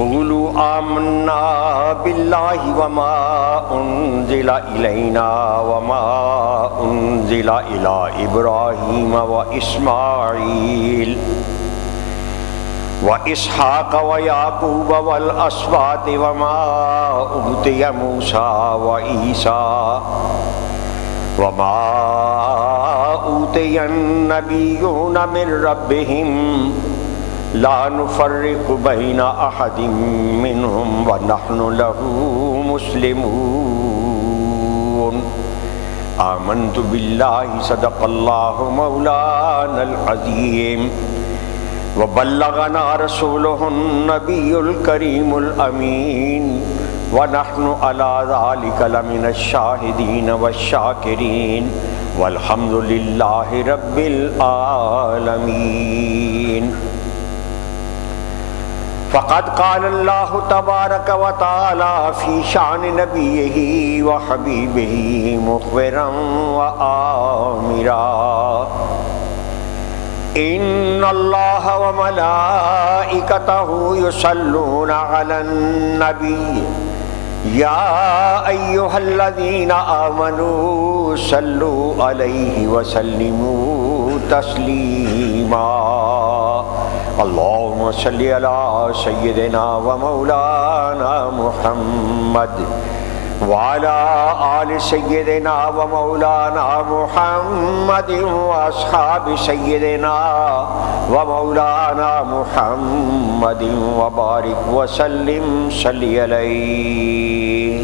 قولوا آمنا باللہ وما انزل الینا وما انزل الی ابراہیم واسماعیل واسحاق ویعقوب والاسباط وما اوتی موسیٰ وعیسیٰ وما اوتی النبیون من ربهم لا نفرق بین احد منهم ونحن له مسلمون آمنت باللہ صدق اللہ مولانا العظیم وبلغنا رسوله النبی الکریم الامین ونحن على ذلك لمن الشاہدین والشاکرین والحمد للہ رب العالمین۔ فقد قال اللہ تبارک و تعالی فی شان نبیہ وحبیبہ مخبرا وآمرا ان اللہ وملائکتہ یصلون علی النبی یا ایہا الذین آمنوا صلوا علیہ وسلموا تسلیما۔ اللہم صلی علی سیدنا و مولانا محمد وعلی آل سیدنا و مولانا محمد واصحاب سیدنا و مولانا محمد وبارک وسلم صلی علیہ۔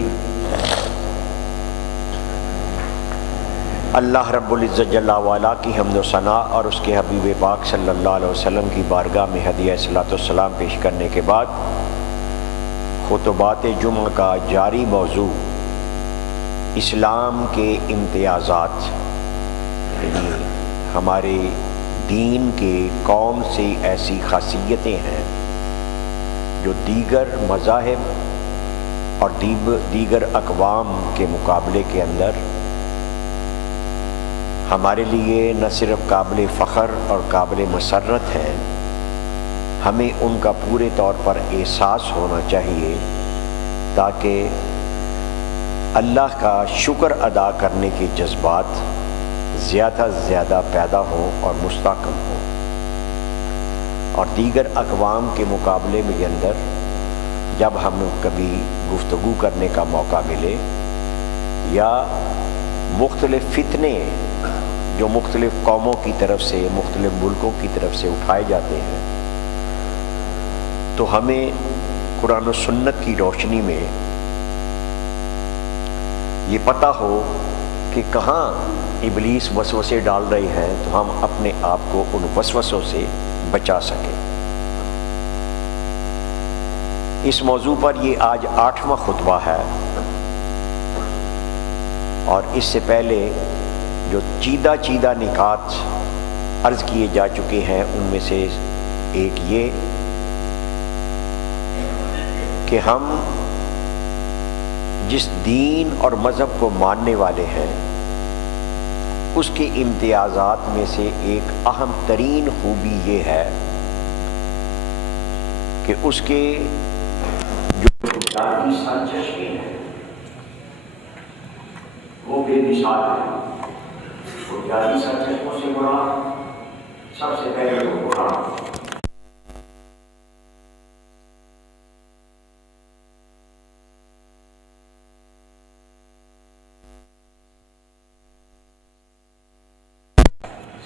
اللہ رب العزت جل وعلا کی حمد و ثناء اور اس کے حبیب پاک صلی اللہ علیہ وسلم کی بارگاہ میں ہدیہ صلاۃ والسلام پیش کرنے کے بعد خطبات جمعہ کا جاری موضوع اسلام کے امتیازات، یعنی ہمارے دین کے کون سی ایسی خاصیتیں ہیں جو دیگر مذاہب اور دیگر اقوام کے مقابلے کے اندر ہمارے لیے نہ صرف قابل فخر اور قابل مسرت ہیں، ہمیں ان کا پورے طور پر احساس ہونا چاہیے تاکہ اللہ کا شکر ادا کرنے کے جذبات زیادہ سے زیادہ پیدا ہوں اور مستحکم ہوں، اور دیگر اقوام کے مقابلے میں اندر جب ہم کبھی گفتگو کرنے کا موقع ملے یا مختلف فتنے جو مختلف قوموں کی طرف سے مختلف ملکوں کی طرف سے اٹھائے جاتے ہیں، تو ہمیں قرآن و سنت کی روشنی میں یہ پتہ ہو کہ کہاں ابلیس وسوسے ڈال رہے ہیں تو ہم اپنے آپ کو ان وسوسوں سے بچا سکیں۔ اس موضوع پر یہ آج 8واں خطبہ ہے، اور اس سے پہلے جو چیدہ نکات عرض کیے جا چکے ہیں ان میں سے ایک یہ کہ ہم جس دین اور مذہب کو ماننے والے ہیں اس کے امتیازات میں سے ایک اہم ترین خوبی یہ ہے کہ اس کے جو ذاتی سرچشمے ہیں وہ بے مثال ہے۔ بنیادی سرچشموں سے مراد سب سے پہلے وہ قرآن،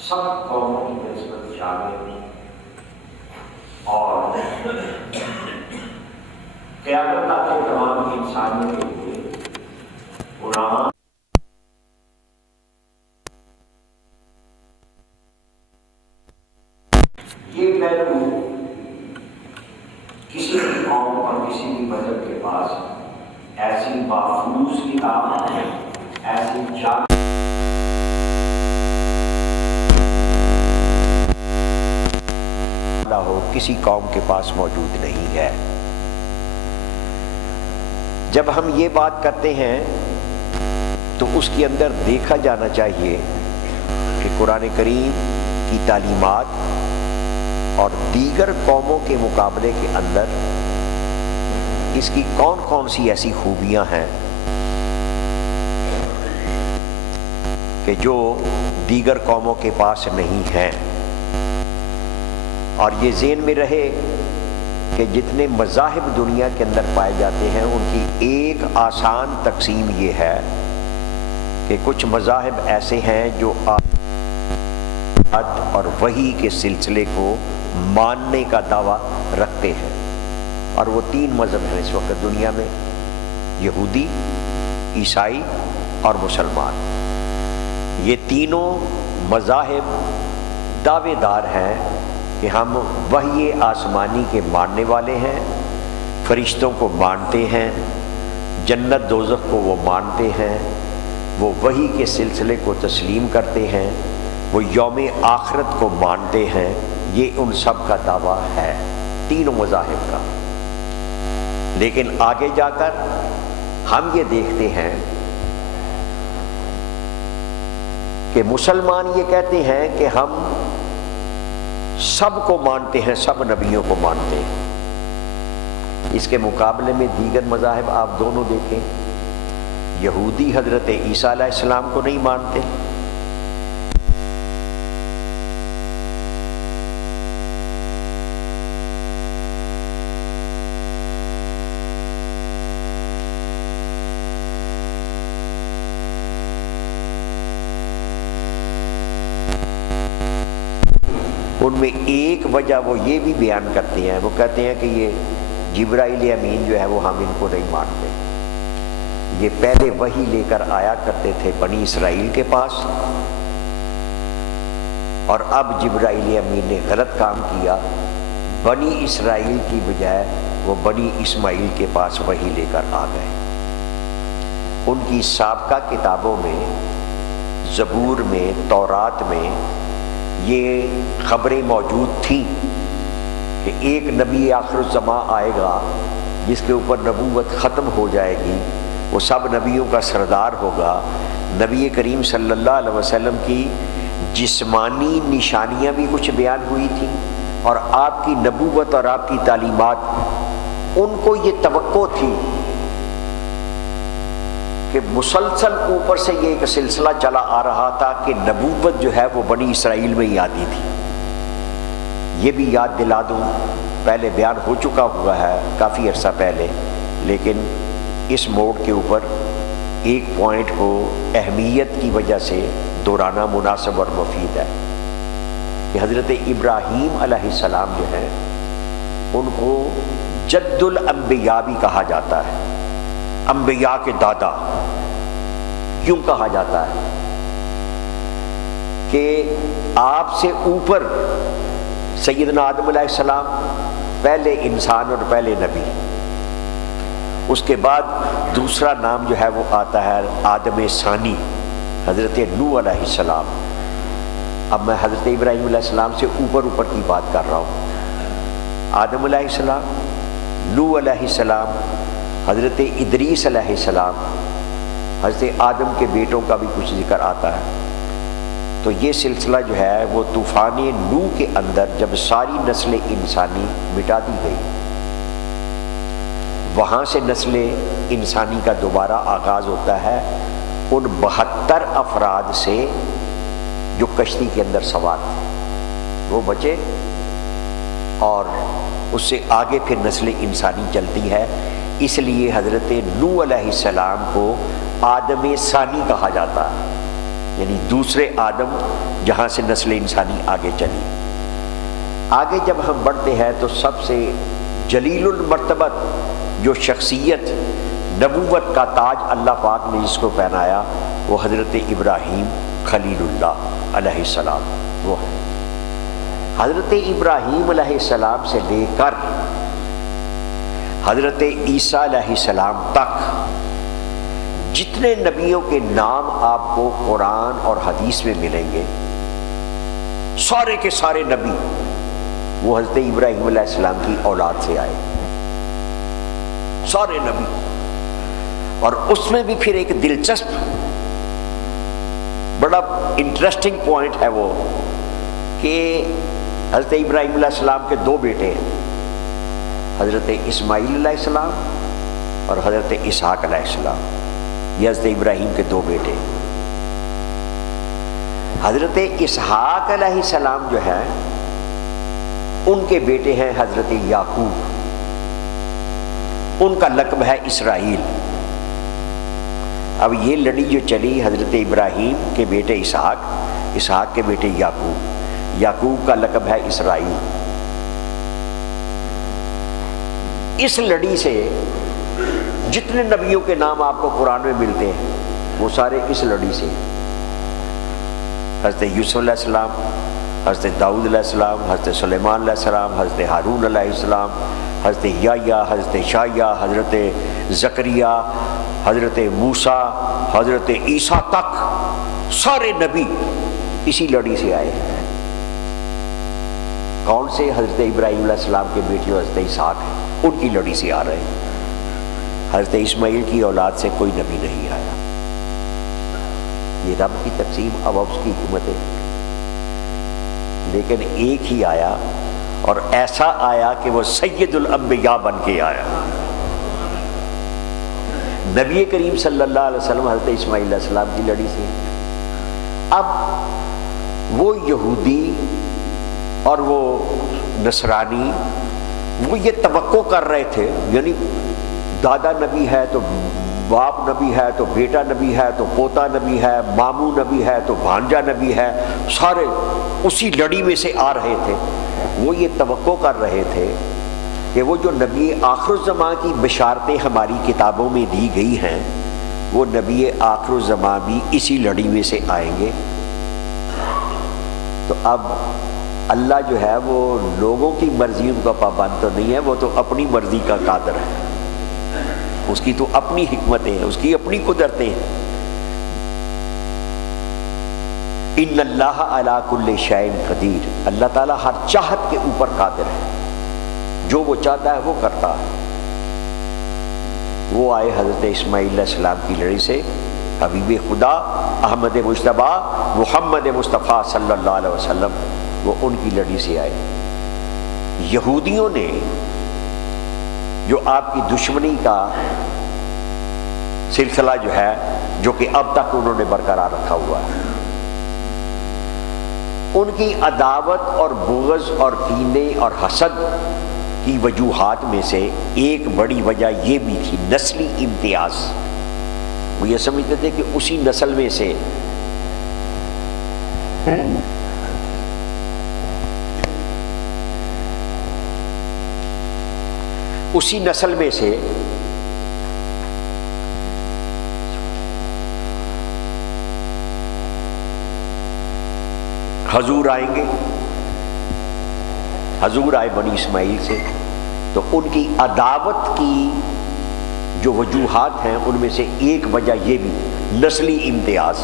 سب قوموں کی نسبت شامل اور قیامت تک کے تمام انسانوں کے لیے قرآن یہ پہلو کسی بھی قوم اور کسی بھی مذہب کے پاس ایسی محفوظ کتاب ہے، ایسی جان ہو کسی قوم کے پاس موجود نہیں ہے۔ جب ہم یہ بات کرتے ہیں تو اس کے اندر دیکھا جانا چاہیے کہ قرآن کریم کی تعلیمات اور دیگر قوموں کے مقابلے کے اندر اس کی کون کون سی ایسی خوبیاں ہیں کہ جو دیگر قوموں کے پاس نہیں ہیں، اور یہ ذہن میں رہے کہ جتنے مذاہب دنیا کے اندر پائے جاتے ہیں ان کی ایک آسان تقسیم یہ ہے کہ کچھ مذاہب ایسے ہیں جو اور وحی کے سلسلے کو ماننے کا دعویٰ رکھتے ہیں، اور وہ 3 مذہب ہیں اس وقت دنیا میں، یہودی، عیسائی اور مسلمان۔ یہ تینوں مذاہب دعوے دار ہیں کہ ہم وحی آسمانی کے ماننے والے ہیں، فرشتوں کو مانتے ہیں، جنت دوزخ کو وہ مانتے ہیں، وہ وحی کے سلسلے کو تسلیم کرتے ہیں، وہ یوم آخرت کو مانتے ہیں۔ یہ ان سب کا دعویٰ ہے، تینوں مذاہب کا۔ لیکن آگے جا کر ہم یہ دیکھتے ہیں کہ مسلمان یہ کہتے ہیں کہ ہم سب کو مانتے ہیں، سب نبیوں کو مانتے ہیں۔ اس کے مقابلے میں دیگر مذاہب آپ دونوں دیکھیں، یہودی حضرت عیسیٰ علیہ السلام کو نہیں مانتے، ان میں ایک وجہ وہ یہ بھی بیان کرتے ہیں، وہ کہتے ہیں کہ یہ جبرائیل امین جو ہے وہ ہم ان کو نہیں مانتے، یہ پہلے وحی لے کر آیا کرتے تھے بنی اسرائیل کے پاس، اور اب جبرائیل امین نے غلط کام کیا، بنی اسرائیل کی بجائے وہ بنی اسماعیل کے پاس وحی لے کر آ گئے۔ ان کی سابقہ کتابوں میں، زبور میں، تورات میں یہ خبریں موجود تھیں کہ ایک نبی آخر الزماں آئے گا جس کے اوپر نبوت ختم ہو جائے گی، وہ سب نبیوں کا سردار ہوگا۔ نبی کریم صلی اللہ علیہ وسلم کی جسمانی نشانیاں بھی کچھ بیان ہوئی تھیں، اور آپ کی نبوت اور آپ کی تعلیمات، ان کو یہ توقع تھی کہ مسلسل اوپر سے یہ ایک سلسلہ چلا آ رہا تھا کہ نبوت جو ہے وہ بنی اسرائیل میں ہی آتی تھی۔ یہ بھی یاد دلا دوں، پہلے بیان ہو چکا ہوا ہے کافی عرصہ پہلے، لیکن اس موڑ کے اوپر ایک پوائنٹ کو اہمیت کی وجہ سے دہرانا مناسب اور مفید ہے کہ حضرت ابراہیم علیہ السلام جو ہیں ان کو جد الانبیاء بھی کہا جاتا ہے، انبیاء کے دادا کیوں کہا جاتا ہے کہ آپ سے اوپر سیدنا آدم علیہ السلام پہلے انسان اور پہلے نبی، اس کے بعد دوسرا نام جو ہے وہ آتا ہے آدم ثانی، حضرت نوح علیہ السلام۔ اب میں حضرت ابراہیم علیہ السلام سے اوپر کی بات کر رہا ہوں، آدم علیہ السلام، نوح علیہ السلام، حضرت ادریس علیہ السلام، حضرت آدم کے بیٹوں کا بھی کچھ ذکر آتا ہے۔ تو یہ سلسلہ جو ہے وہ طوفان نوح کے اندر جب ساری نسل انسانی مٹا دی گئی، وہاں سے نسل انسانی کا دوبارہ آغاز ہوتا ہے ان 72 افراد سے جو کشتی کے اندر سوار تھے، وہ بچے، اور اس سے آگے پھر نسل انسانی چلتی ہے۔ اس لیے حضرت نوح علیہ السلام کو آدم ثانی کہا جاتا ہے، یعنی دوسرے آدم جہاں سے نسل انسانی آگے چلی۔ آگے جب ہم بڑھتے ہیں تو سب سے جلیل المرتبت جو شخصیت نبوت کا تاج اللہ پاک نے جس کو پہنایا وہ حضرت ابراہیم خلیل اللہ علیہ السلام، وہ ہے حضرت ابراہیم علیہ السلام سے لے کر حضرت عیسیٰ علیہ السلام تک جتنے نبیوں کے نام آپ کو قرآن اور حدیث میں ملیں گے، سارے کے سارے نبی وہ حضرت ابراہیم علیہ السلام کی اولاد سے آئے، سارے نبی۔ اور اس میں بھی پھر ایک دلچسپ بڑا انٹرسٹنگ پوائنٹ ہے وہ کہ حضرت ابراہیم علیہ السلام کے 2 بیٹے ہیں، حضرت اسماعیل علیہ السلام اور حضرت اسحاق علیہ السلام، یہ حضرت ابراہیم کے دو بیٹے۔ حضرت اسحاق علیہ السلام جو ہے ان کے بیٹے ہیں حضرت یعقوب، ان کا لقب ہے اسرائیل۔ اب یہ لڑی جو چلی حضرت ابراہیم کے بیٹے اسحاق، اسحاق کے بیٹے یعقوب، یعقوب کا لقب ہے اسرائیل۔ اس لڑی سے جتنے نبیوں کے نام آپ کو قرآن میں ملتے ہیں وہ سارے اس لڑی سے، حضرت یوسف علیہ السلام، حضرت داؤد علیہ السلام، حضرت سلیمان علیہ السلام، حضرت ہارون علیہ السلام، حضرت یحییٰ، حضرت شایع، حضرت زکریا، حضرت موسیٰ، حضرت عیسیٰ تک سارے نبی اسی لڑی سے آئے ہیں۔ کون سے؟ حضرت ابراہیم علیہ السلام کے بیٹے حضرت اسحاق ہیں، ان کی لڑی سے آ رہے ہیں۔ حضرت اسماعیل کی اولاد سے کوئی نبی نہیں آیا۔ یہ رب کی تقسیم، اب اس کی حکمت ہے، لیکن ایک ہی آیا اور ایسا آیا کہ وہ سید الانبیاء بن کے آیا۔ نبی کریم صلی اللہ علیہ وسلم حضرت اسماعیل علیہ السلام کی لڑی سے۔ اب وہ یہودی اور وہ نصرانی وہ یہ توقع کر رہے تھے، یعنی دادا نبی ہے تو باپ نبی ہے تو بیٹا نبی ہے تو پوتا نبی ہے، ماموں نبی ہے تو بھانجا نبی ہے، سارے اسی لڑی میں سے آ رہے تھے۔ وہ یہ توقع کر رہے تھے کہ وہ جو نبی آخر الزمان کی بشارتیں ہماری کتابوں میں دی گئی ہیں وہ نبی آخر الزمان بھی اسی لڑی میں سے آئیں گے۔ تو اب اللہ جو ہے وہ لوگوں کی مرضیوں کا پابند تو نہیں ہے، وہ تو اپنی مرضی کا قادر ہے، اس کی تو اپنی حکمتیں ہیں، اس کی اپنی قدرتیں ہیں۔ ان اللہ علی کل شیء قدیر، اللہ تعالیٰ ہر چاہت کے اوپر قادر ہے، جو وہ چاہتا ہے وہ کرتا ہے۔ وہ آئے حضرت اسماعیل علیہ السلام کی لڑی سے، حبیب خدا احمد مجتبیٰ محمد مصطفیٰ صلی اللہ علیہ وسلم، وہ ان کی لڑی سے آئے۔ یہودیوں نے جو آپ کی دشمنی کا سلسلہ جو ہے، جو کہ اب تک انہوں نے برقرار رکھا ہوا ہے، ان کی عداوت اور بغض اور کینے اور حسد کی وجوہات میں سے ایک بڑی وجہ یہ بھی تھی نسلی امتیاز۔ وہ یہ سمجھتے تھے کہ اسی نسل میں سے حضور آئیں گے۔ حضور آئے بنی اسماعیل سے، تو ان کی عداوت کی جو وجوہات ہیں ان میں سے ایک وجہ یہ بھی نسلی امتیاز۔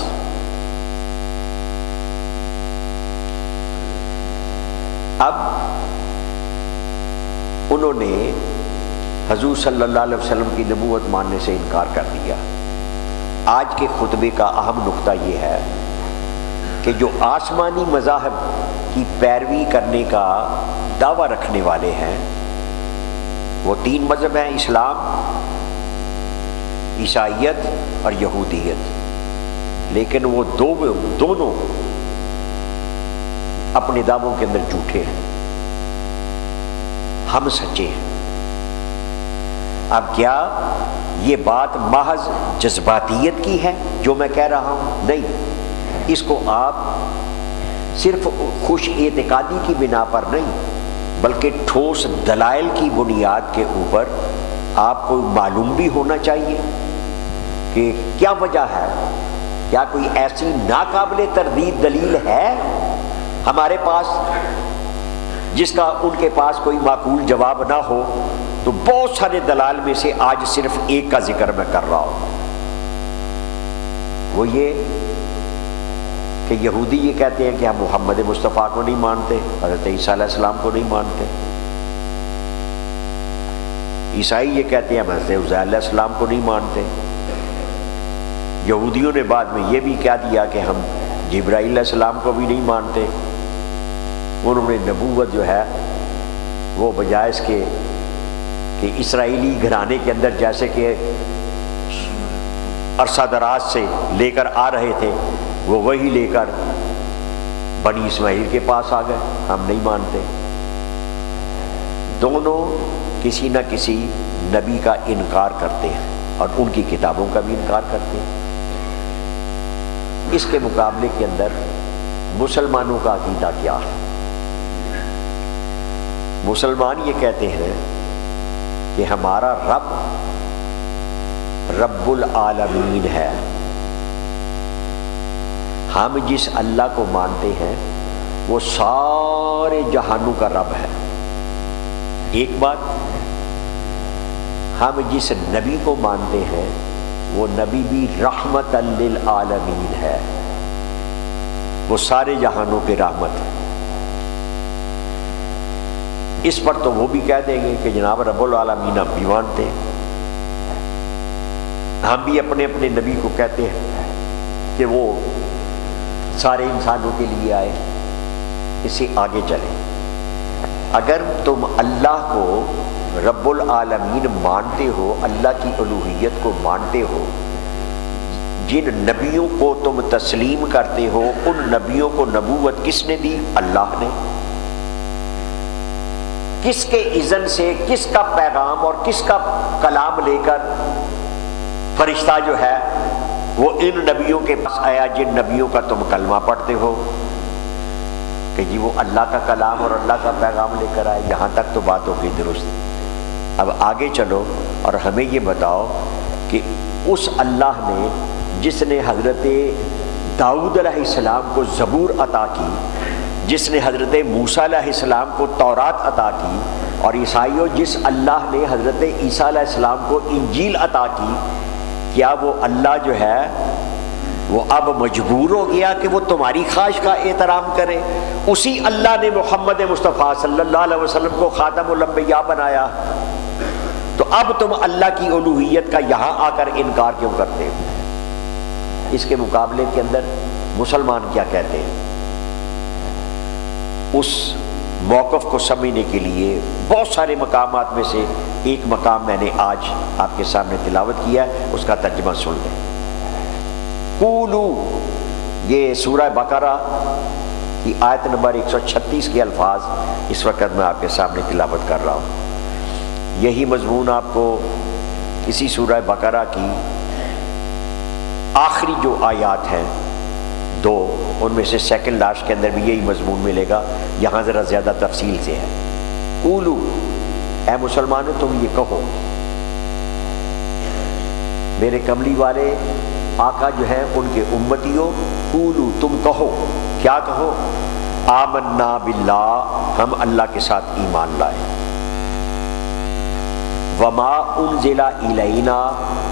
اب انہوں نے حضور صلی اللہ علیہ وسلم کی نبوت ماننے سے انکار کر دیا۔ آج کے خطبے کا اہم نقطہ یہ ہے کہ جو آسمانی مذاہب کی پیروی کرنے کا دعویٰ رکھنے والے ہیں وہ تین مذہب ہیں، اسلام، عیسائیت اور یہودیت، لیکن وہ دونوں اپنے دعووں کے اندر جھوٹے ہیں، ہم سچے ہیں۔ اب کیا یہ بات محض جذباتیت کی ہے جو میں کہہ رہا ہوں؟ نہیں، اس کو آپ صرف خوش اعتقادی کی بنا پر نہیں بلکہ ٹھوس دلائل کی بنیاد کے اوپر آپ کو معلوم بھی ہونا چاہیے کہ کیا وجہ ہے۔ کیا کوئی ایسی ناقابل تردید دلیل ہے ہمارے پاس جس کا ان کے پاس کوئی معقول جواب نہ ہو؟ تو بہت سارے دلائل میں سے آج صرف ایک کا ذکر میں کر رہا ہوں، وہ یہ کہ یہودی یہ کہتے ہیں کہ ہم محمد مصطفیٰ کو نہیں مانتے، حضرت عیسیٰ علیہ السلام کو نہیں مانتے۔ عیسائی یہ کہتے ہیں ہم حضرت عزیر علیہ السلام کو نہیں مانتے۔ یہودیوں نے بعد میں یہ بھی کہہ دیا کہ ہم جبرائیل علیہ السلام کو بھی نہیں مانتے۔ انہوں نے نبوت جو ہے وہ بجائے اس کے کہ اسرائیلی گھرانے کے اندر جیسے کہ عرصہ دراز سے لے کر آ رہے تھے، وہ وہی لے کر بنی اسماعیل کے پاس آ گئے، ہم نہیں مانتے۔ دونوں کسی نہ کسی نبی کا انکار کرتے ہیں اور ان کی کتابوں کا بھی انکار کرتے ہیں۔ اس کے مقابلے کے اندر مسلمانوں کا عقیدہ کیا ہے؟ مسلمان یہ کہتے ہیں کہ ہمارا رب رب العالمین ہے، ہم جس اللہ کو مانتے ہیں وہ سارے جہانوں کا رب ہے۔ ایک بات، ہم جس نبی کو مانتے ہیں وہ نبی بھی رحمت للعالمین ہے، وہ سارے جہانوں پہ رحمت ہے۔ اس پر تو وہ بھی کہہ دیں گے کہ جناب رب العالمین ہم بھی مانتے ہیں، ہم بھی اپنے اپنے نبی کو کہتے ہیں کہ وہ سارے انسانوں کے لیے آئے۔ اس سے آگے چلیں، اگر تم اللہ کو رب العالمین مانتے ہو، اللہ کی الوہیت کو مانتے ہو، جن نبیوں کو تم تسلیم کرتے ہو ان نبیوں کو نبوت کس نے دی؟ اللہ نے۔ کس کے اذن سے، کس کا پیغام اور کس کا کلام لے کر فرشتہ جو ہے وہ ان نبیوں کے پاس آیا جن نبیوں کا تم کلمہ پڑھتے ہو؟ کہ جی وہ اللہ کا کلام اور اللہ کا پیغام لے کر آئے۔ یہاں تک تو بات ہوگی درست۔ اب آگے چلو اور ہمیں یہ بتاؤ کہ اس اللہ نے جس نے حضرت داؤد علیہ السلام کو زبور عطا کی، جس نے حضرت موسیٰ علیہ السلام کو تورات عطا کی، اور عیسائیوں جس اللہ نے حضرت عیسیٰ علیہ السلام کو انجیل عطا کی، کیا وہ اللہ جو ہے وہ اب مجبور ہو گیا کہ وہ تمہاری خواہش کا احترام کرے؟ اسی اللہ نے محمد مصطفیٰ صلی اللہ علیہ وسلم کو خاتم الانبیاء بنایا، تو اب تم اللہ کی الوہیت کا یہاں آ کر انکار کیوں کرتے ہو؟ اس کے مقابلے کے اندر مسلمان کیا کہتے ہیں؟ اس موقف کو سمجھنے کے لیے بہت سارے مقامات میں سے ایک مقام میں نے آج آپ کے سامنے تلاوت کیا ہے، اس کا ترجمہ سن لیں۔ قولو، یہ سورہ بقرہ کی آیت نمبر 136 کے الفاظ اس وقت میں آپ کے سامنے تلاوت کر رہا ہوں۔ یہی مضمون آپ کو اسی سورہ بقرہ کی آخری جو آیات ہیں دو، ان میں سے سیکنڈ لاسٹ کے اندر بھی یہی مضمون ملے گا، یہاں ذرا زیادہ تفصیل سے ہے۔ قولو، اے مسلمانوں تم یہ کہو، میرے کملی والے آقا جو ہیں ان کے امتیوں، قولو تم کہو، کیا کہو؟ آمنا باللہ، ہم اللہ کے ساتھ ایمان لائے، وما انزل الینا،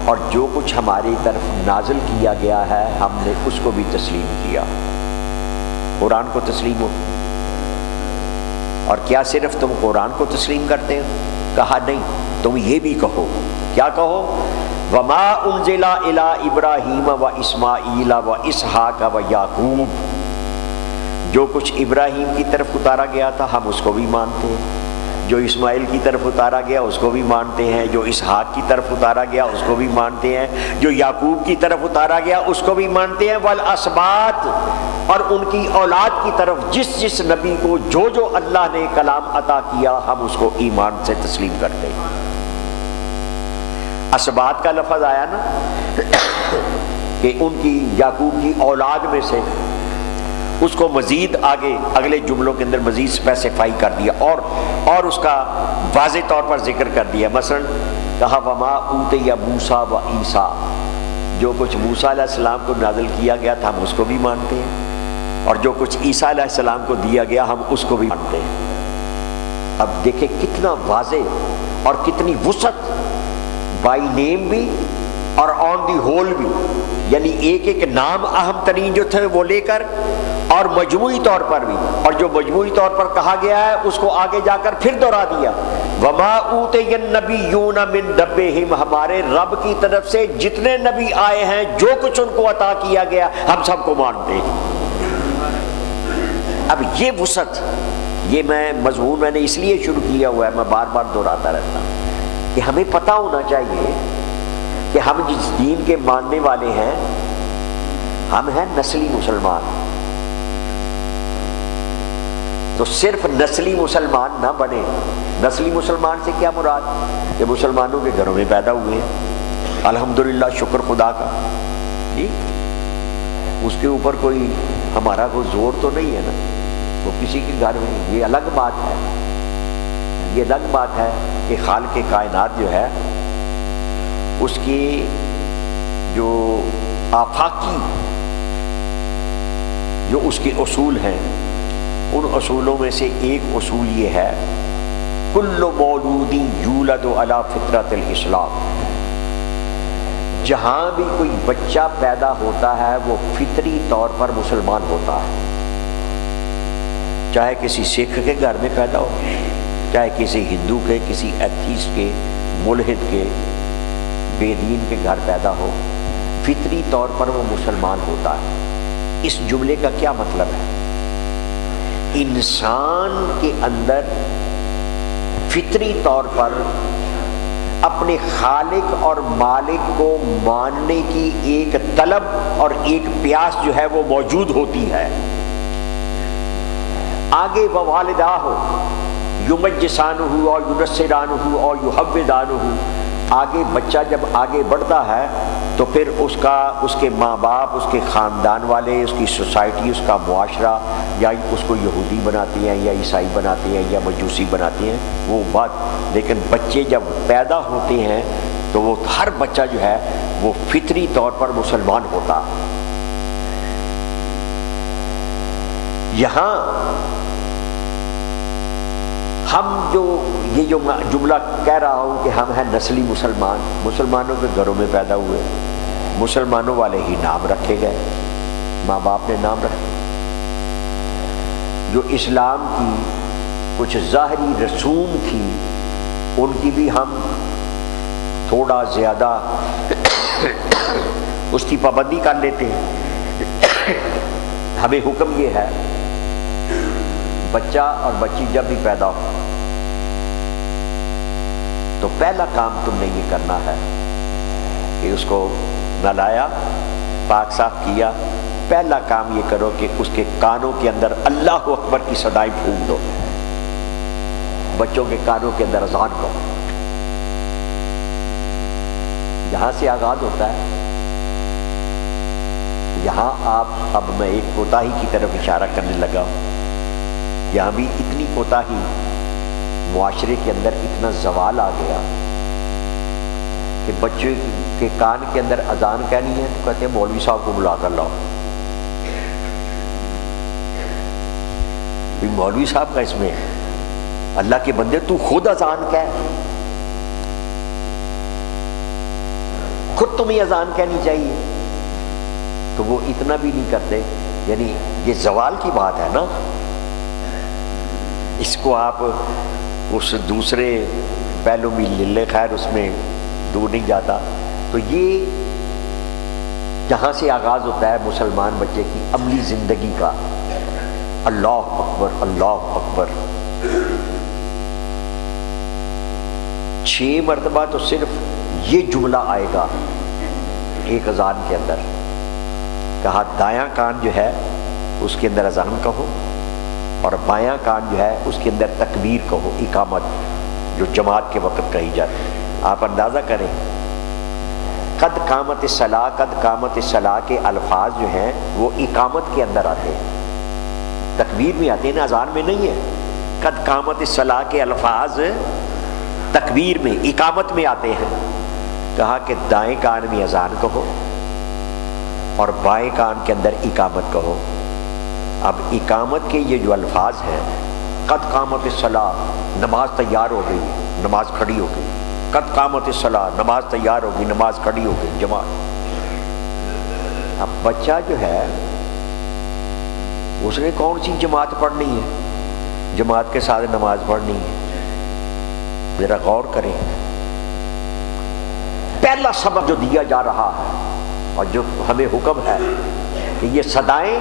اور جو کچھ ہماری طرف نازل کیا گیا ہے ہم نے اس کو بھی تسلیم کیا۔ قرآن کو تسلیم ہو، اور کیا صرف تم قرآن کو تسلیم کرتے ہو؟ کہا نہیں، تم یہ بھی کہو، کیا کہو؟ وما انزل الی ابراہیم و اسماعیل و اسحاق و یعقوب، جو کچھ ابراہیم کی طرف اتارا گیا تھا ہم اس کو بھی مانتے ہیں، جو اسماعیل کی طرف اتارا گیا اس کو بھی مانتے ہیں، جو اسحاق کی طرف اتارا گیا اس کو بھی مانتے ہیں، جو یعقوب کی طرف اتارا گیا اس کو بھی مانتے ہیں، والاسباط، اور ان کی اولاد کی طرف جس جس نبی کو جو جو اللہ نے کلام عطا کیا ہم اس کو ایمان سے تسلیم کرتے ہیں۔ اسباط کا لفظ آیا نا کہ ان کی یعقوب کی اولاد میں سے، اس کو مزید آگے اگلے جملوں کے اندر مزید اسپیسیفائی کر دیا اور اس کا واضح طور پر ذکر کر دیا۔ مثلا کہا وما اوتی موسیٰ و عیسیٰ، جو کچھ موسیٰ علیہ السلام کو نازل کیا گیا تھا ہم اس کو بھی مانتے ہیں، اور جو کچھ عیسیٰ علیہ السلام کو دیا گیا ہم اس کو بھی مانتے ہیں۔ اب دیکھیں کتنا واضح اور کتنی وسعت، بائی نیم بھی اور آن دی ہول بھی، یعنی ایک ایک نام اہم ترین جو تھے وہ لے کر، اور مجموعی طور پر بھی، اور جو مجموعی طور پر کہا گیا ہے اس کو آگے جا کر پھر دوہرا دیا۔ وما اوتی النبیون من ربہم، ہمارے رب کی طرف سے جتنے نبی آئے ہیں جو کچھ ان کو عطا کیا گیا ہم سب کو مانتے ہیں۔ اب یہ وسعت، یہ مضمون میں نے اس لیے شروع کیا ہوا ہے، میں بار بار دہراتا رہتا ہوں کہ ہمیں پتہ ہونا چاہیے کہ ہم جس دین کے ماننے والے ہیں ہم ہیں نسلی مسلمان. تو صرف نسلی مسلمان نہ بنے. نسلی مسلمان سے کیا مراد؟ کہ مسلمانوں کے گھروں میں پیدا ہوئے ہیں، الحمدللہ، شکر خدا کا. ٹھیک، اس کے اوپر کوئی ہمارا کوئی زور تو نہیں ہے نا. وہ کسی کے گھر میں، یہ الگ بات ہے. یہ الگ بات ہے کہ خالق کائنات جو ہے اس کی جو آفاقی جو اس کے اصول ہیں، ان اصولوں میں سے ایک اصول یہ ہے کل مولود یولد علی فطرت الاسلام. جہاں بھی کوئی بچہ پیدا ہوتا ہے وہ فطری طور پر مسلمان ہوتا ہے، چاہے کسی سکھ کے گھر میں پیدا ہو، چاہے کسی ہندو کے، کسی ایتھیسٹ کے، ملحد کے، بے دین کے گھر پیدا ہو، فطری طور پر وہ مسلمان ہوتا ہے. اس جملے کا کیا مطلب ہے؟ انسان کے اندر فطری طور پر اپنے خالق اور مالک کو ماننے کی ایک طلب اور ایک پیاس جو ہے وہ موجود ہوتی ہے. آگے ووالداہ یمجسانہ اور ینصرانہ اور یحودانہ، آگے بچہ جب آگے بڑھتا ہے تو پھر اس کے ماں باپ، اس کے خاندان والے، اس کی سوسائٹی، اس کا معاشرہ یا اس کو یہودی بناتی ہیں یا عیسائی بناتی ہیں یا مجوسی بناتی ہیں، وہ بات. لیکن بچے جب پیدا ہوتے ہیں تو وہ ہر بچہ جو ہے وہ فطری طور پر مسلمان ہوتا. یہاں ہم یہ جو جملہ کہہ رہا ہوں کہ ہم ہیں نسلی مسلمان، مسلمانوں کے گھروں میں پیدا ہوئے، مسلمانوں والے ہی نام رکھے گئے، ماں باپ نے نام رکھے. جو اسلام کی کچھ ظاہری رسوم تھی ان کی بھی ہم تھوڑا زیادہ اس کی پابندی کر لیتے ہیں. ہمیں حکم یہ ہے بچہ اور بچی جب بھی پیدا ہو تو پہلا کام تم نے یہ کرنا ہے کہ اس کو نہلایا، پاک صاف کیا. پہلا کام یہ کرو کہ اس کے کانوں کے اندر اللہ اکبر کی صدائیں پھونک دو. بچوں کے کانوں کے اندر اذان کرو. یہاں سے آغاز ہوتا ہے. یہاں اب میں ایک کوتاہی کی طرف اشارہ کرنے لگا ہوں. یہاں بھی اتنی کوتاہی، معاشرے کے اندر اتنا زوال آ گیا کہ بچے کے کان کے اندر اذان کہنی ہے تو کہتے ہیں مولوی صاحب کو بلا کر لاؤ. مولوی صاحب کا اس میں اللہ کے بندے تو خود اذان کہہ، خود تمہیں اذان کہنی چاہیے. تو وہ اتنا بھی نہیں کرتے. یعنی یہ زوال کی بات ہے نا. اس کو آپ اس دوسرے پہلو میں لے لے، خیر اس میں دور نہیں جاتا. تو یہ جہاں سے آغاز ہوتا ہے مسلمان بچے کی عملی زندگی کا، اللہ اکبر اللہ اکبر. 6 مرتبہ تو صرف یہ جملہ آئے گا ایک اذان کے اندر. کہا دایاں کان جو ہے اس کے اندر اذان کہو اور بایاں کان جو ہے اس کے اندر تکبیر کہو، اقامت جو جماعت کے وقت کہی جاتی ہے. آپ اندازہ کریں قد قامت الصلاۃ، قد قامت الصلاۃ کے الفاظ جو ہیں وہ اقامت کے اندر آتے ہیں، تکبیر میں آتے ہیں نا، اذان میں نہیں ہے. قد قامت الصلاۃ کے الفاظ تکبیر میں، اقامت میں آتے ہیں. کہا کہ دائیں کان میں اذان کہو اور بائیں کان کے اندر اقامت کہو. اب اقامت کے یہ جو الفاظ ہیں، قد قامت الصلاۃ، نماز تیار ہو گئی، نماز کھڑی ہو گئی. قد قامت الصلاۃ، نماز تیار ہو گئی، نماز کھڑی ہو گئی، جماعت. اب بچہ جو ہے اس نے کون سی جماعت پڑھنی ہے؟ جماعت کے ساتھ نماز پڑھنی ہے. ذرا غور کریں. پہلا سبق جو دیا جا رہا ہے اور جو ہمیں حکم ہے کہ یہ صدائیں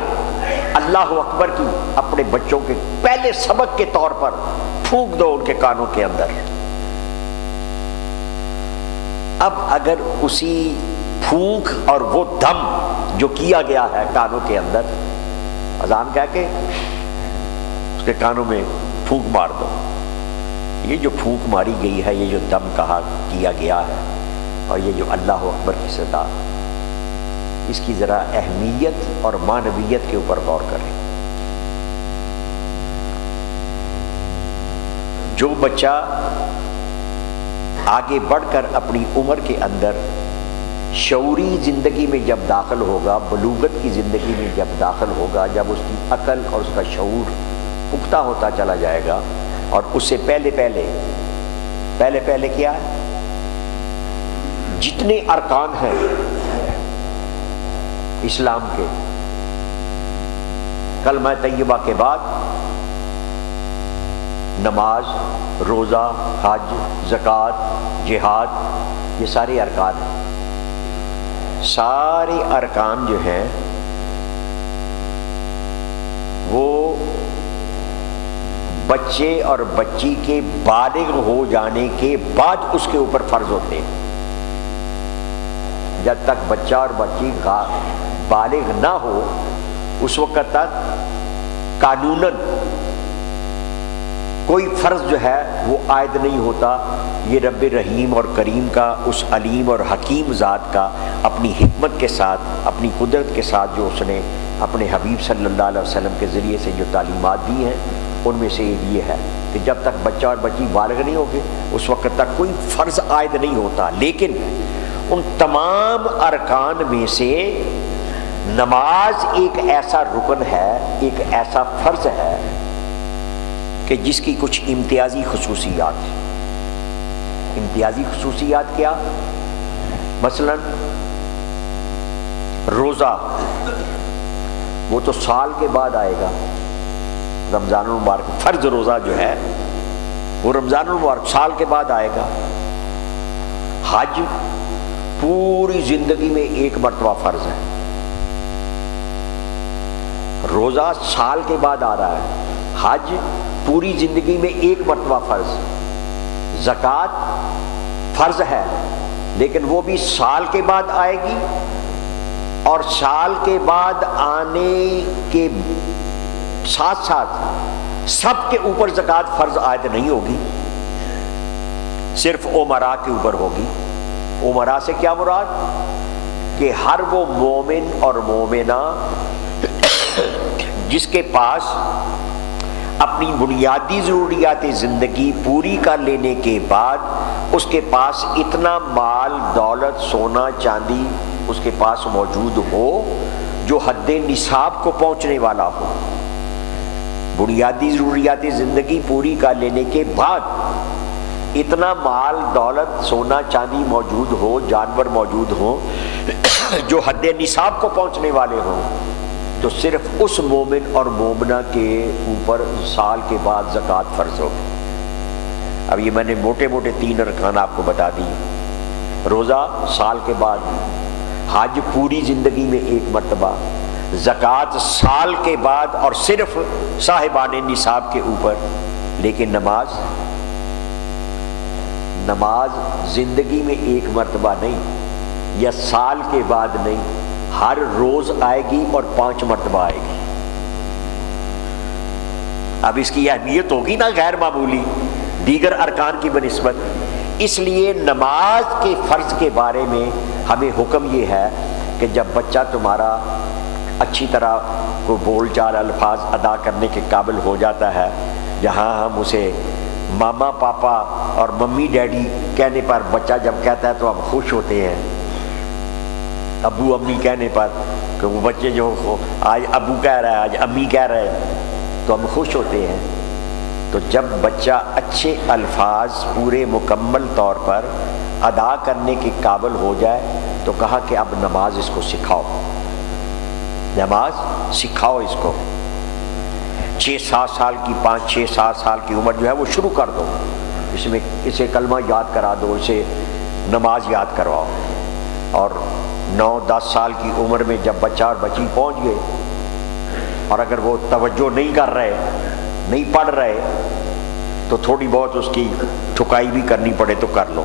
اللہ اکبر کی اپنے بچوں کے پہلے سبق کے طور پر پھونک دو ان کے کانوں کے اندر. اب اگر اسی پھونک اور وہ دم جو کیا گیا ہے کانوں کے اندر، اذان کہہ کے اس کے کانوں میں پھونک مار دو، یہ جو پھونک ماری گئی ہے، یہ جو دم کیا گیا ہے، اور یہ جو اللہ اکبر کی صدا، اس کی ذرا اہمیت اور معنویت کے اوپر غور کریں۔ جو بچہ آگے بڑھ کر اپنی عمر کے اندر شعوری زندگی میں جب داخل ہوگا، بلوغت کی زندگی میں جب داخل ہوگا، جب اس کی عقل اور اس کا شعور پختہ ہوتا چلا جائے گا، اور اس سے پہلے کیا ہے، جتنے ارکان ہیں اسلام کے، کلمہ طیبہ کے بعد نماز، روزہ، حج، زکوٰۃ، جہاد، یہ سارے ارکان ہیں۔ سارے ارکان جو ہیں وہ بچے اور بچی کے بالغ ہو جانے کے بعد اس کے اوپر فرض ہوتے ہیں۔ جب تک بچہ اور بچی بالغ نہ ہو، اس وقت تک قانوناً کوئی فرض جو ہے وہ عائد نہیں ہوتا۔ یہ رب رحیم اور کریم کا، اس علیم اور حکیم ذات کا اپنی حکمت کے ساتھ، اپنی قدرت کے ساتھ جو اس نے اپنے حبیب صلی اللہ علیہ وسلم کے ذریعے سے جو تعلیمات دی ہیں، ان میں سے یہ ہے کہ جب تک بچہ اور بچی بالغ نہیں ہوگے، اس وقت تک کوئی فرض عائد نہیں ہوتا۔ لیکن ان تمام ارکان میں سے نماز ایک ایسا رکن ہے، ایک ایسا فرض ہے کہ جس کی کچھ امتیازی خصوصیات ہیں۔ امتیازی خصوصیات کیا؟ مثلا روزہ، وہ تو سال کے بعد آئے گا، رمضان المبارک فرض روزہ جو ہے وہ رمضان المبارک سال کے بعد آئے گا۔ حج پوری زندگی میں ایک مرتبہ فرض ہے، روزہ سال کے بعد آ رہا ہے، حج پوری زندگی میں ایک مرتبہ فرض، زکوٰۃ فرض ہے لیکن وہ بھی سال کے بعد آئے گی، اور سال کے بعد آنے کے ساتھ ساتھ سب کے اوپر زکوٰۃ فرض عائد نہیں ہوگی، صرف امراء کے اوپر ہوگی۔ امراء سے کیا مراد؟ کہ ہر وہ مومن اور مومنہ جس کے پاس اپنی بنیادی ضروریات زندگی پوری کر لینے کے بعد اس کے پاس اتنا مال، دولت، سونا، چاندی اس کے پاس موجود ہو جو حد نصاب کو پہنچنے والا ہو۔ بنیادی ضروریات زندگی پوری کر لینے کے بعد اتنا مال، دولت، سونا، چاندی موجود ہو، جانور موجود ہو جو حد نصاب کو پہنچنے والے ہوں، تو صرف اس مومن اور مومنہ کے اوپر سال کے بعد زکوٰۃ فرض ہوگی۔ اب یہ میں نے موٹے موٹے 3 ارکان آپ کو بتا دی۔ روزہ سال کے بعد، حج پوری زندگی میں ایک مرتبہ، زکوٰۃ سال کے بعد اور صرف صاحبان نصاب کے اوپر۔ لیکن نماز زندگی میں ایک مرتبہ نہیں، یا سال کے بعد نہیں، ہر روز آئے گی اور 5 مرتبہ آئے گی۔ اب اس کی اہمیت ہوگی نا غیر معمولی دیگر ارکان کی بنسبت۔ اس لیے نماز کے فرض کے بارے میں ہمیں حکم یہ ہے کہ جب بچہ تمہارا اچھی طرح کو بول چال الفاظ ادا کرنے کے قابل ہو جاتا ہے، جہاں ہم اسے ماما پاپا اور ممی ڈیڈی کہنے پر بچہ جب کہتا ہے تو ہم خوش ہوتے ہیں، ابو امی کہنے پر، کہ وہ بچے جو آج ابو کہہ رہا ہے، آج امی کہہ رہے ہیں، تو ہم خوش ہوتے ہیں۔ تو جب بچہ اچھے الفاظ پورے مکمل طور پر ادا کرنے کے قابل ہو جائے تو کہا کہ اب نماز اس کو سکھاؤ، نماز سکھاؤ اس کو۔ 6-7 سال کی 5-6-7 سال کی عمر جو ہے وہ شروع کر دو، اس میں اسے کلمہ یاد کرا دو، اسے نماز یاد کرواؤ۔ اور 9-10 سال کی عمر میں جب بچہ اور بچی پہنچ گئے اور اگر وہ توجہ نہیں کر رہے، نہیں پڑھ رہے، تو تھوڑی بہت اس کی ٹھکائی بھی کرنی پڑے تو کر لو۔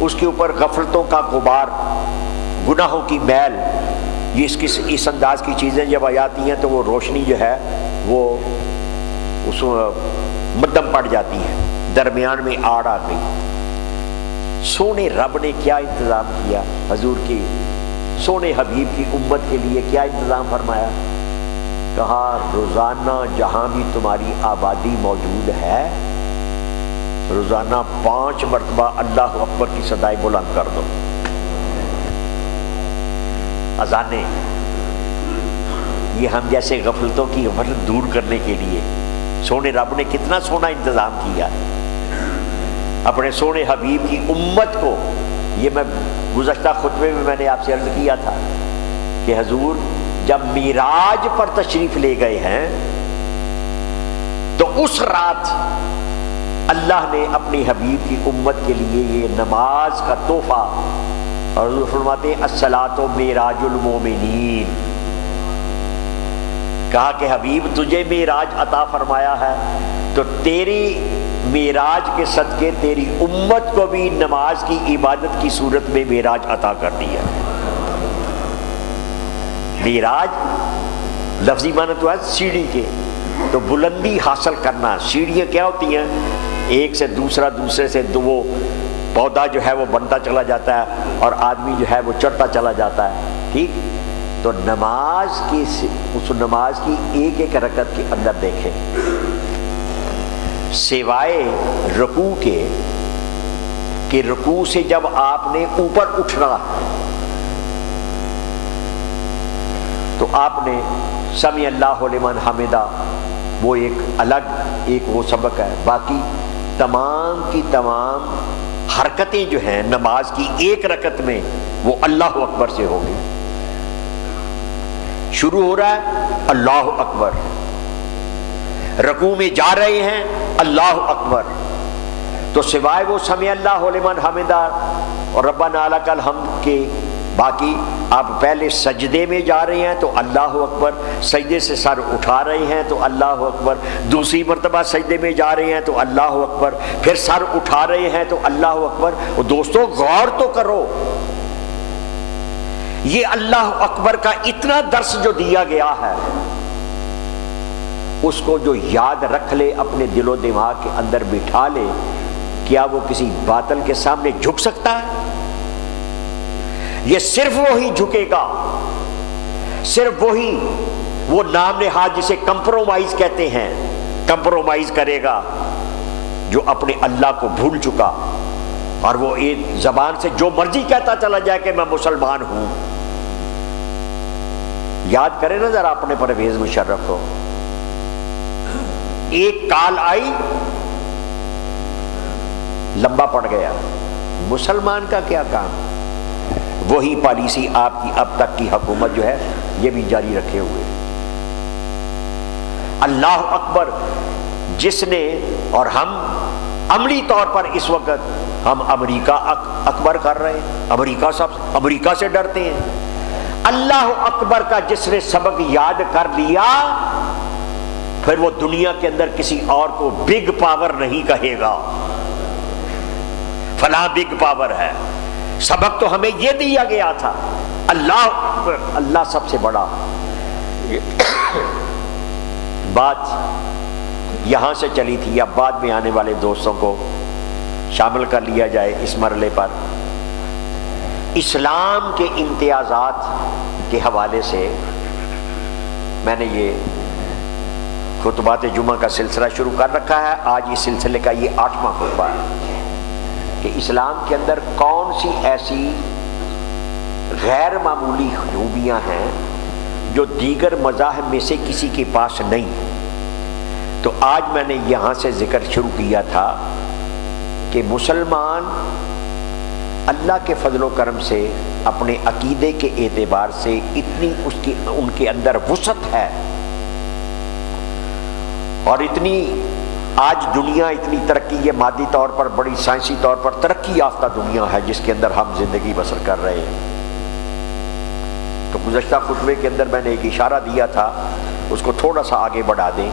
اس کے اوپر غفلتوں کا غبار، گناہوں کی میل، یہ اس انداز کی چیزیں جب آ جاتی ہیں تو وہ روشنی جو ہے وہ اس مدھم پڑ جاتی ہے، درمیان میں آڑ آ گئی۔ سونے رب نے کیا انتظام کیا، حضور کی سونے حبیب کی امت کے لیے کیا انتظام فرمایا؟ کہا روزانہ جہاں بھی تمہاری آبادی موجود ہے، روزانہ 5 مرتبہ اللہ اکبر کی صدائے بلند کر دو، اذانیں۔ یہ ہم جیسے غفلتوں کی غفلت دور کرنے کے لیے سونے رب نے کتنا سونا انتظام کیا اپنے سونے حبیب کی امت کو۔ یہ میں گزشتہ خطبے میں نے آپ سے عرض کیا تھا کہ حضور جب معراج پر تشریف لے گئے ہیں تو اس رات اللہ نے اپنی حبیب کی امت کے لیے یہ نماز کا تحفہ، اور حضور فرماتے ہیں الصلاۃ معراج المومنین، کہا کہ حبیب تجھے معراج عطا فرمایا ہے تو تیری معراج کے صدقے تیری امت کو بھی نماز کی عبادت کی صورت میں معراج عطا کر دیا۔ معراج لفظی معنی تو ہے سیڑھی کے، تو بلندی حاصل کرنا۔ سیڑھیاں کیا ہوتی ہیں؟ ایک سے دوسرا، دوسرے سے وہ پودا جو ہے وہ بنتا چلا جاتا ہے اور آدمی جو ہے وہ چڑھتا چلا جاتا ہے، ٹھیک؟ تو نماز کی اس نماز کی ایک ایک رکعت کے اندر دیکھیں، سوائے رکوع کے کہ رکوع سے جب آپ نے اوپر اٹھنا تو آپ نے سمع اللہ لمن حمدہ، وہ ایک الگ ایک وہ سبق ہے، باقی تمام کی تمام حرکتیں جو ہیں نماز کی ایک رکعت میں وہ اللہ اکبر سے ہوگی۔ شروع ہو رہا ہے اللہ اکبر، رکوع میں جا رہے ہیں اللہ اکبر، تو سوائے وہ سمع اللہ لمن حمدہ اور ربنا لک الحمد کے باقی آپ پہلے سجدے میں جا رہے ہیں تو اللہ اکبر، سجدے سے سر اٹھا رہے ہیں تو اللہ اکبر، دوسری مرتبہ سجدے میں جا رہے ہیں تو اللہ اکبر، پھر سر اٹھا رہے ہیں تو اللہ اکبر۔ اور دوستو غور تو کرو، یہ اللہ اکبر کا اتنا درس جو دیا گیا ہے اس کو جو یاد رکھ لے، اپنے دل و دماغ کے اندر بٹھا لے، کیا وہ کسی باطل کے سامنے جھک سکتا ہے؟ یہ صرف وہی جھکے گا، صرف وہی وہ نام نہاد جسے کمپرومائز کہتے ہیں، کمپرومائز کرے گا جو اپنے اللہ کو بھول چکا، اور وہ ایک زبان سے جو مرضی کہتا چلا جائے کہ میں مسلمان ہوں۔ یاد کریں نا ذرا اپنے پرویز مشرف کو، ایک کال آئی لمبا پڑ گیا، مسلمان کا کیا کام؟ وہی پالیسی آپ کی اب تک کی حکومت جو ہے یہ بھی جاری رکھے ہوئے۔ اللہ اکبر جس نے، اور ہم عملی طور پر اس وقت ہم امریکہ اکبر کر رہے ہیں، امریکہ سے ڈرتے ہیں۔ اللہ اکبر کا جس نے سبق یاد کر لیا پھر وہ دنیا کے اندر کسی اور کو بگ پاور نہیں کہے گا، فلاں بگ پاور ہے۔ سبق تو ہمیں یہ دیا گیا تھا، اللہ اکبر، اللہ سب سے بڑا۔ بات یہاں سے چلی تھی، اب بعد میں آنے والے دوستوں کو شامل کر لیا جائے اس مرحلے پر۔ اسلام کے امتیازات کے حوالے سے میں نے یہ خطبات جمعہ کا سلسلہ شروع کر رکھا ہے۔ آج اس سلسلے کا یہ 8واں خطبہ ہے کہ اسلام کے اندر کون سی ایسی غیر معمولی خوبیاں ہیں جو دیگر مذاہب میں سے کسی کے پاس نہیں۔ تو آج میں نے یہاں سے ذکر شروع کیا تھا کہ مسلمان اللہ کے فضل و کرم سے اپنے عقیدے کے اعتبار سے اتنی ان کے اندر وسعت ہے، اور اتنی آج دنیا اتنی ترقی، یہ مادی طور پر بڑی سائنسی طور پر ترقی یافتہ دنیا ہے جس کے اندر ہم زندگی بسر کر رہے ہیں۔ تو گزشتہ خطبے کے اندر میں نے ایک اشارہ دیا تھا، اس کو تھوڑا سا آگے بڑھا دیں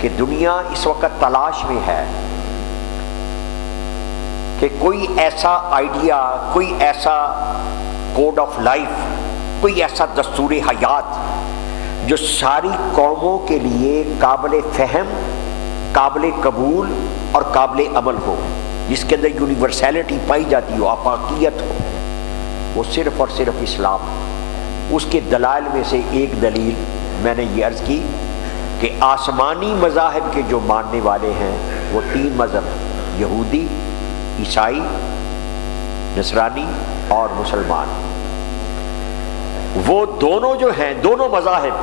کہ دنیا اس وقت تلاش میں ہے کہ کوئی ایسا آئیڈیا، کوئی ایسا کوڈ آف لائف، کوئی ایسا دستور حیات جو ساری قوموں کے لیے قابل فہم، قابل قبول اور قابل عمل ہو، جس کے اندر یونیورسیلٹی پائی جاتی ہو، آفاقیت ہو، وہ صرف اور صرف اسلام۔ اس کے دلائل میں سے ایک دلیل میں نے یہ عرض کی کہ آسمانی مذاہب کے جو ماننے والے ہیں وہ تین مذہب ہیں، یہودی، عیسائی، نصرانی اور مسلمان۔ وہ دونوں جو ہیں، دونوں مذاہب،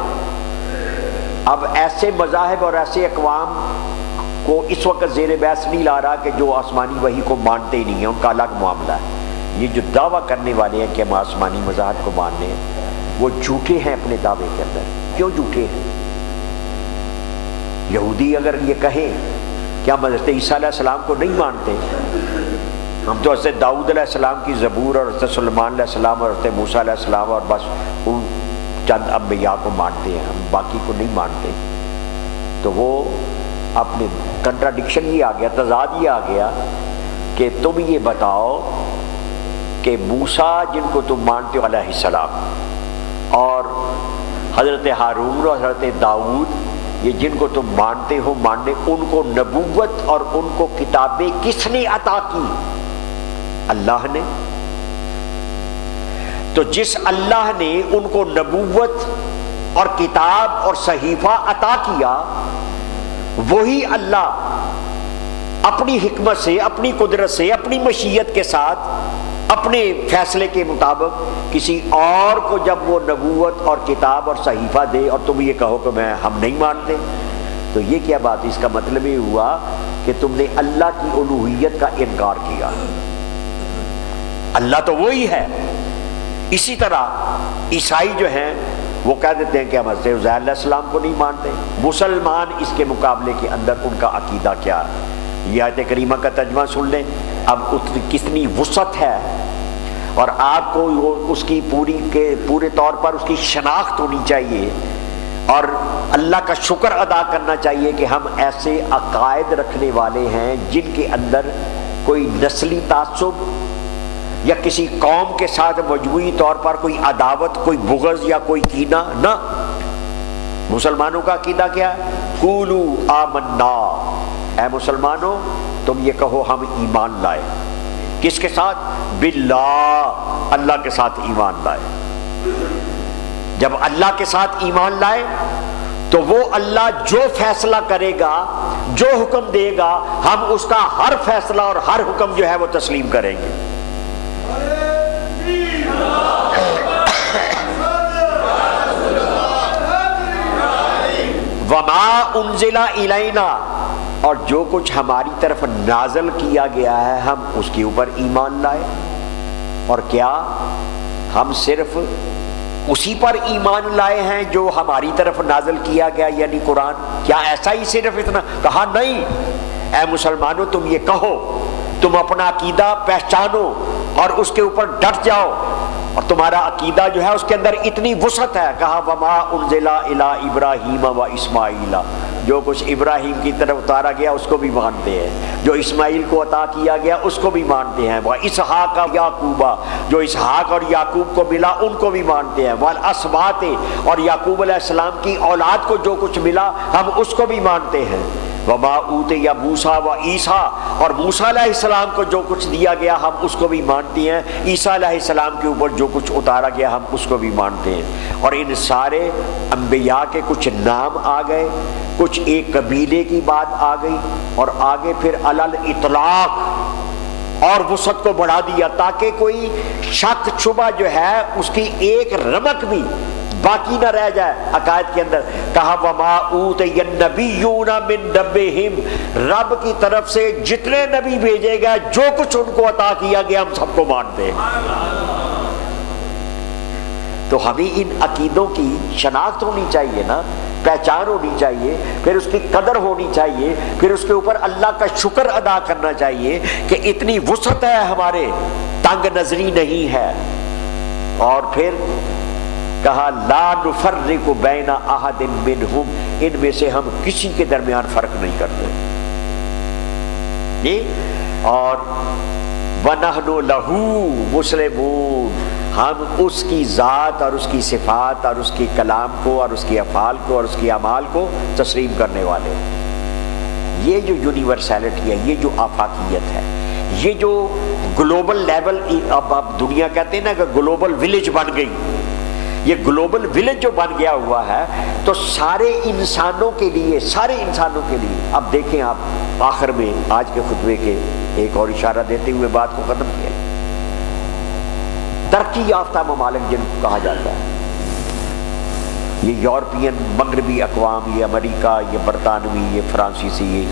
اب ایسے مذاہب اور ایسے اقوام کو اس وقت زیر بحث نہیں لا رہا کہ جو آسمانی وحی کو مانتے ہی نہیں ہیں، ان کا الگ معاملہ ہے۔ یہ جو دعویٰ کرنے والے ہیں کہ ہم آسمانی مذاہب کو ماننے ہیں، وہ جھوٹے ہیں اپنے دعوے کے اندر۔ کیوں جھوٹے ہیں؟ یہودی اگر یہ کہیں کہ ہم حضرت عیسیٰ علیہ السلام کو نہیں مانتے، ہم تو حضرت داؤد علیہ السلام کی زبور اور حضرت سلیمان علیہ السلام اور حضرت موسیٰ علیہ السلام اور بس ان چند انبیاء کو مانتے ہیں، ہم باقی کو نہیں مانتے، تو وہ اپنے کنٹراڈکشن یہ آ گیا، تضاد یہ آ گیا کہ تم یہ بتاؤ کہ موسیٰ جن کو تم مانتے ہو علیہ السلام اور حضرت ہارون اور حضرت داؤد، یہ جن کو تم مانتے ہو، ماننے ان کو نبوت اور ان کو کتابیں کس نے عطا کی؟ اللہ نے۔ تو جس اللہ نے ان کو نبوت اور کتاب اور صحیفہ عطا کیا، وہی اللہ اپنی حکمت سے، اپنی قدرت سے، اپنی مشیت کے ساتھ، اپنے فیصلے کے مطابق کسی اور کو جب وہ نبوت اور کتاب اور صحیفہ دے اور تم یہ کہو کہ ہم نہیں مانتے، تو یہ کیا بات ہے؟ اس کا مطلب یہ ہوا کہ تم نے اللہ کی الوہیت کا انکار کیا۔ اللہ تو وہی ہے۔ اسی طرح عیسائی جو ہیں وہ کہہ دیتے ہیں کہ ہم حضرت عزیر علیہ السلام کو نہیں مانتے۔ مسلمان اس کے مقابلے کے اندر ان کا عقیدہ کیا ہے؟ یہ آیت کریمہ کا ترجمہ سن لیں، اب کتنی وسعت ہے، اور آپ کو اس کی پورے طور پر اس کی شناخت ہونی چاہیے اور اللہ کا شکر ادا کرنا چاہیے کہ ہم ایسے عقائد رکھنے والے ہیں جن کے اندر کوئی نسلی تعصب یا کسی قوم کے ساتھ مجموعی طور پر کوئی عداوت، کوئی بغض یا کوئی کینہ نہ۔ مسلمانوں کا عقیدہ کیا ہے؟ قولوا آمنا، اے مسلمانوں تم یہ کہو ہم ایمان لائے۔ کس کے ساتھ؟ باللہ، اللہ کے ساتھ ایمان لائے۔ جب اللہ کے ساتھ ایمان لائے تو وہ اللہ جو فیصلہ کرے گا، جو حکم دے گا، ہم اس کا ہر فیصلہ اور ہر حکم جو ہے وہ تسلیم کریں گے۔ وما انزل الینا، اور جو کچھ ہماری طرف نازل کیا گیا ہے ہم اس کے اوپر ایمان لائے۔ اور کیا ہم صرف اسی پر ایمان لائے ہیں جو ہماری طرف نازل کیا گیا، یعنی قرآن؟ کیا ایسا ہی صرف اتنا؟ کہا نہیں، اے مسلمانوں تم یہ کہو، تم اپنا عقیدہ پہچانو اور اس کے اوپر ڈٹ جاؤ، اور تمہارا عقیدہ جو ہے اس کے اندر اتنی وسعت ہے۔ کہا وما انزل الی ابراہیم و اسماعیل، جو کچھ ابراہیم کی طرف اتارا گیا اس کو بھی مانتے ہیں، جو اسماعیل کو عطا کیا گیا اس کو بھی مانتے ہیں، وہ اسحاق و یعقوب، جو اسحاق اور یعقوب کو ملا ان کو بھی مانتے ہیں، والاسباط، اور یعقوب علیہ السلام کی اولاد کو جو کچھ ملا ہم اس کو بھی مانتے ہیں، وما اوتی موسیٰ و عیسیٰ، اور موسیٰ علیہ السلام کو جو کچھ دیا گیا ہم اس کو بھی مانتے ہیں، عیسیٰ علیہ السلام کے اوپر جو کچھ اتارا گیا ہم اس کو بھی مانتے ہیں۔ اور ان سارے انبیاء کے کچھ نام آ گئے، کچھ ایک قبیلے کی بات آ گئی، اور آگے پھر علل اطلاق اور وسعت کو بڑھا دیا تاکہ کوئی شک شبہ جو ہے اس کی ایک رمق بھی باقی نہ رہ جائے عقائد کے اندر۔ کہا وما اوتی النبیون من ربہم، رب کی طرف سے جتنے نبی بھیجے گئے جو کچھ ان کو عطا کیا گیا ہم سب کو مانتے ہیں۔ تو ہمیں ان عقیدوں کی شناخت ہونی چاہیے نا، پہچان ہونی چاہیے، پھر اس کی قدر ہونی چاہیے، پھر اس کے اوپر اللہ کا شکر ادا کرنا چاہیے کہ اتنی وسعت ہے ہمارے، تنگ نظری نہیں ہے۔ اور پھر کہا لا نفرق بین احد منہم، ان میں سے ہم کسی کے درمیان فرق نہیں کرتے۔ اور وَنَحْنُ لَهُ مُسْلِمُونَ، ہم اس کی ذات اور اس کی صفات اور اس کے کلام کو اور اس کے افعال کو اور اس کے اعمال کو تسلیم کرنے والے۔ یہ جو یونیورسیلٹی ہے، یہ جو آفاقیت ہے، یہ جو گلوبل لیول، اب دنیا کہتے ہیں نا کہ گلوبل ولیج بن گئی، یہ گلوبل ولیج جو بن گیا ہوا ہے تو سارے انسانوں کے لیے، سارے انسانوں کے لیے۔ اب دیکھیں آپ آخر میں آج کے خطبے کے ایک اور اشارہ دیتے ہوئے بات کو ختم کیا، ترقی یافتہ ممالک جن کو کہا جاتا ہے، یہ یورپین مغربی اقوام، یہ امریکہ، یہ برطانوی، یہ فرانسیسی، یہ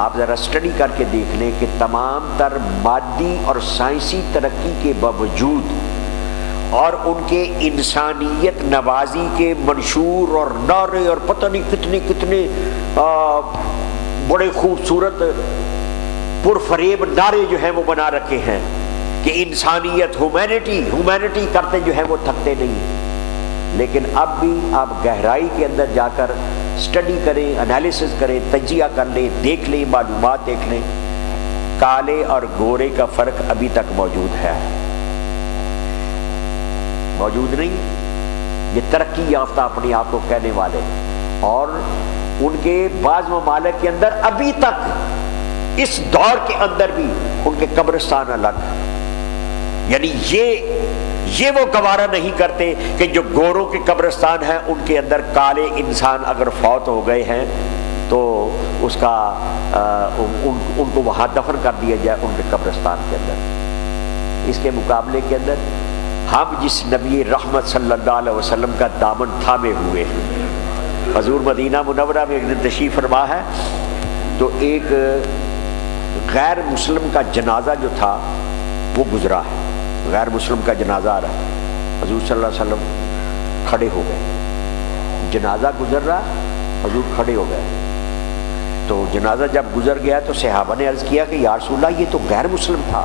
آپ ذرا اسٹڈی کر کے دیکھ لیں کہ تمام تر مادی اور سائنسی ترقی کے باوجود اور ان کے انسانیت نوازی کے منشور اور نعرے اور پتہ نہیں کتنے کتنے بڑے خوبصورت پرفریب نعرے جو ہیں وہ بنا رکھے ہیں کہ انسانیت، ہیومینٹی کرتے جو ہیں وہ تھکتے نہیں۔ لیکن اب بھی آپ گہرائی کے اندر جا کر اسٹڈی کریں، انالیسز کریں، تجزیہ کر لیں، دیکھ لیں، معلومات دیکھ لیں، کالے اور گورے کا فرق ابھی تک موجود ہے، موجود نہیں۔ یہ ترقی یافتہ اپنے آپ کو کہنے والے، اور ان کے بعض ممالک کے اندر ابھی تک اس دور کے اندر بھی ان کے قبرستان الگ، یعنی یہ وہ گوارا نہیں کرتے کہ جو گوروں کے قبرستان ہیں ان کے اندر کالے انسان اگر فوت ہو گئے ہیں تو اس کا ان کو وہاں دفن کر دیا جائے ان کے قبرستان کے اندر۔ اس کے مقابلے کے اندر ہم جس نبی رحمت صلی اللہ علیہ وسلم کا دامن تھامے ہوئے ہیں، حضور مدینہ منورہ میں ایک دن تشریف فرما ہے تو ایک غیر مسلم کا جنازہ جو تھا وہ گزرا ہے، غیر مسلم کا جنازہ آ رہا ہے، حضور صلی اللہ علیہ وسلم کھڑے ہو گئے، جنازہ گزر رہا، حضور کھڑے ہو گئے۔ تو جنازہ جب گزر گیا تو صحابہ نے عرض کیا کہ یا رسول اللہ یہ تو غیر مسلم تھا۔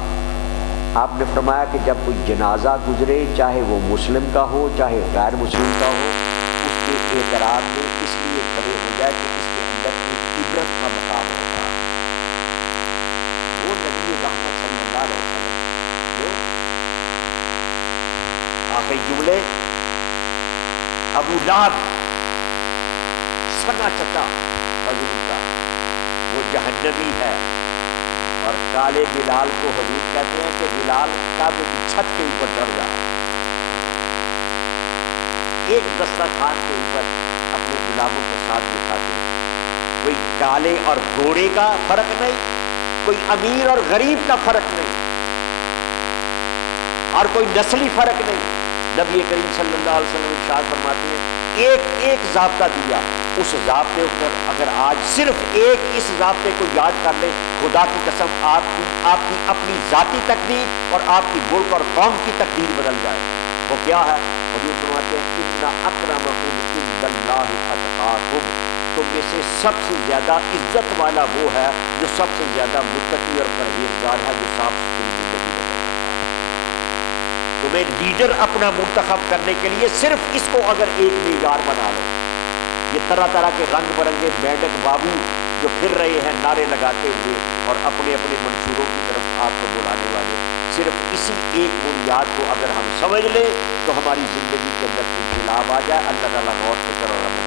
آپ نے فرمایا کہ جب کوئی جنازہ گزرے، چاہے وہ مسلم کا ہو چاہے غیر مسلم کا ہو، اس کے اعتراض میں اس لیے کھڑے ہو جائے کہ اس کے اندر ایک عبرت کا مقام ہوگا۔ وہ نبی رحمت صلی اللہ علیہ وسلم جو آخری جملے، ابو لہب سگا چچا حضور کا وہ جہنمی ہے، اور کالے بلال کو حضور کہتے ہیں کہ بلال کعبے کی چھت کے اوپر چڑھ جا، ایک دسترخوان کے اوپر اپنے غلاموں کے ساتھ بٹھاتے۔ کوئی کالے اور گورے کا فرق نہیں، کوئی امیر اور غریب کا فرق نہیں، اور کوئی نسلی فرق نہیں۔ نبی کریم صلی اللہ علیہ وسلم ارشاد فرماتے ہیں ایک ضابطہ دیا، اس ضابطے پر اگر آج صرف ایک اس ضابطے کو یاد کر لیں، خدا کی قسم آپ کی اپنی ذاتی تقدیر اور آپ کی ملک اور قوم کی تقدیر بدل جائے۔ وہ کیا ہے؟ حضور فرماتے ہیں ان اکرمکم عند اللہ اتقاکم، تم میں سے سب سے زیادہ عزت والا وہ ہے جو سب سے زیادہ متقی اور پرہیزگار ہے، جو صاف ستھری زندگی بسر کرتا ہے۔ تمہیں لیڈر اپنا منتخب کرنے کے لیے صرف اس کو اگر ایک معیار بنا لو، یہ طرح طرح کے رنگ برنگے میڈک بابو جو پھر رہے ہیں نعرے لگاتے ہوئے اور اپنے اپنے منشوروں کی طرف آپ کو بلانے والے، صرف اسی ایک بنیاد کو اگر ہم سمجھ لیں تو ہماری زندگی کے اندر انقلاب آ جائے۔ اللہ تعالیٰ غور فکر اور ہمیں